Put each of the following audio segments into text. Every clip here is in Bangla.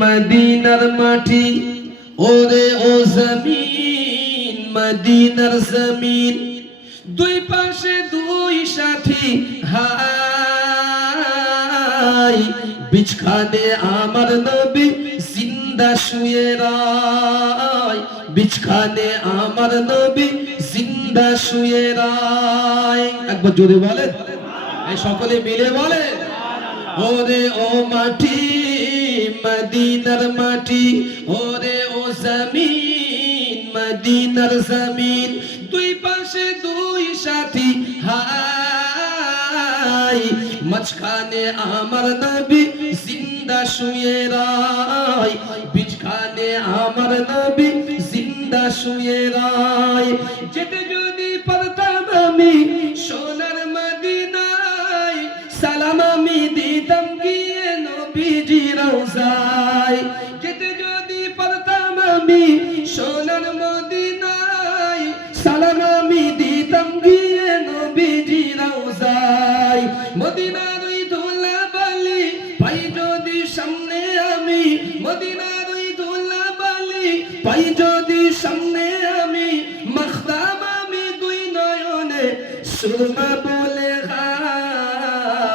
মদিনার মাটি ওরে ও জমিন মদিনার জমিন দুই পাশে দুই সাথী হাই বিছখানে আমার নবী জিন্দা শুয়ে রায় বিছখানে আমার নবী জিন্দা শুয়ে রায় একবার জোরে বলেন এই সকলে মিলে বলেন ওরে ও মাটি মদিনার মাটি ওরে ও জমিন মদিনার জমিন দুই পাশে দুই সাথী হাই মাঝখানে আমার নবী জিন্দা শুয়ে রায় বিছখানে আমার নবী জিন্দা শুয়ে রায় যেতে যদি পারতাম আমি সোনার মদিনায় সালাম আমি দিতাম গিয়ে নবীজি রওজায় যেতে যদি পারতাম আমি সোনার মদিনায় সালাম আমি দিতাম গিয়ে নবীজি রওজায় মদিনার ওই ধুলাবালি পাই যদি সামনে আমি মদিনার ওই ধুলাবালি পাই যদি সামনে আমি মাখতাম আমি দুই নয়নে সুরমা বলে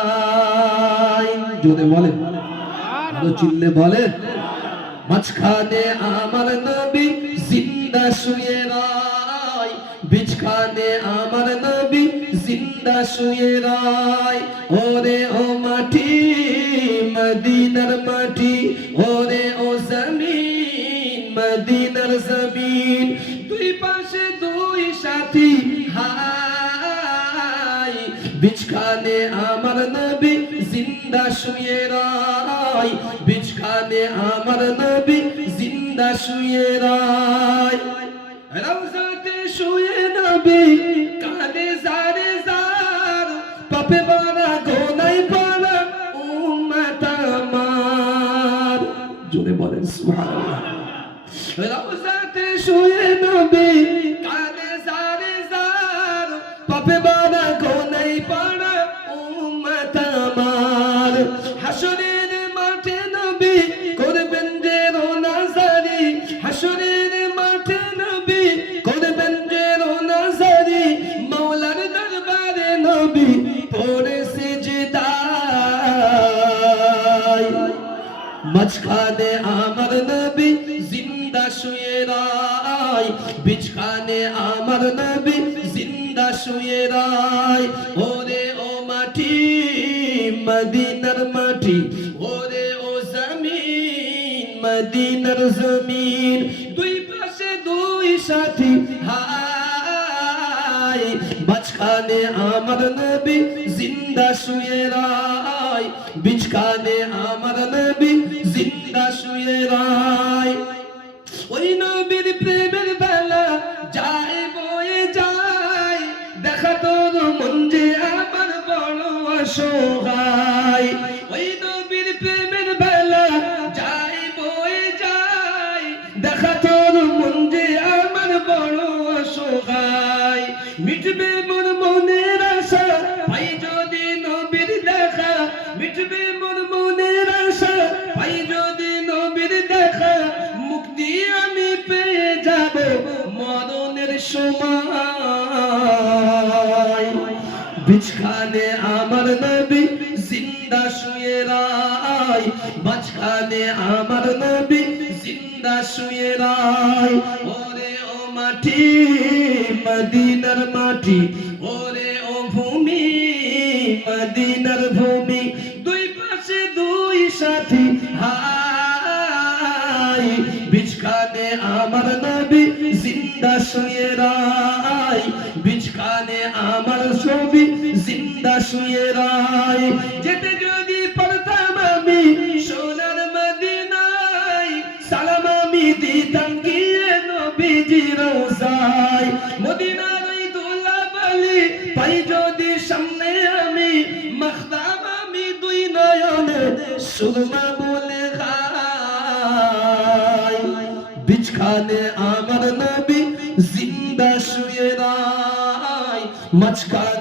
খাই জোরে বলে আরো চিল্লে বলে মাঝখানে আমার নবী জিন্দা শুয়ে রায় বিছখানে আমার নবী জিন্দা শুয়ে রায় ওরে ও মাটি মদিনার মাটি ওরে ও জমিন মদিনার জমিন দুই পাশে দুই সাথী হাই বিছখানে আমার নবী জিন্দা শুয়ে রায় বিছখানে আমার নবী জিন্দা শুয়ে রায় রওজাতে শুয়ে নবী কাঁদে জারে জার পাপে বারা গোনায় পড়া উম্মত আমার জোরে বলেন সুবহানাল্লাহ রওজাতে শুয়ে নবী কাঁদে জারে জার পাপে বারা গোনায় পড়া উম্মত আমার হাসরের মাঠে নবী করবেন যে রোনাজারি হাসরের মাঠে নবী করবেন যে রোনাজারি মাওলার দরবারে নবী পড়ে সিজদায় মাঝখানে আমার নবী জিন্দা শুয়ে রায় বিছখানে আমার নবী জিন্দা শুয়ে রায় ওরে ও মাটি মদিনার মাটি ওরে ও জমিন মদিনার জমিন দুই পাশে দুই সাথী হাই মাঝখানে আমার নবী জিন্দা শুয়ে রায় বিছখানে আমার নবী জিন্দা শুয়ে রায় ওই নবীর প্রেমের বেলা যায় বয়ে যায় দেখা তোর মন যে আমার বড় অসহায় ওই নবীর প্রেমের বেলা যায় বয়ে যায় দেখা তোর মন যে আমার বড় অসহায় মিটবে মোর মনের আশা পাই যদি নবীর দেখা মিটবে মোর মনের আশা পাই যদি নবীর দেখা মুক্তি আমি পেয়ে যাব মরণের সময় বিছখানে আমার নবী জিন্দা শুয়ে রায় মাঝখানে আমার নবী জিন্দা শুয়ে রায় ওরে ও মাটি মদিনার মাটি ওরে ও ভূমি মদিনার ভূমি দুই পাশে দুই সাথী হাই বিছখানে আমার নবী জিন্দা শুয়ে রায় বিছখানে আমার নবী জিন্দা শুয়ে রায় যেতে যদি পারতাম আমি সোনার মদিনায় সালাম আমি দিতাম গিয়ে নবীজি রওজায় মদিনার ওই ধুলাবালি পাই যদি সামনে আমি মাখতাম আমি দুই নয়নে সুরমা বলে খাই বিছখানে আমার নবী জিন্দা শুয়ে রায় মাঝখানে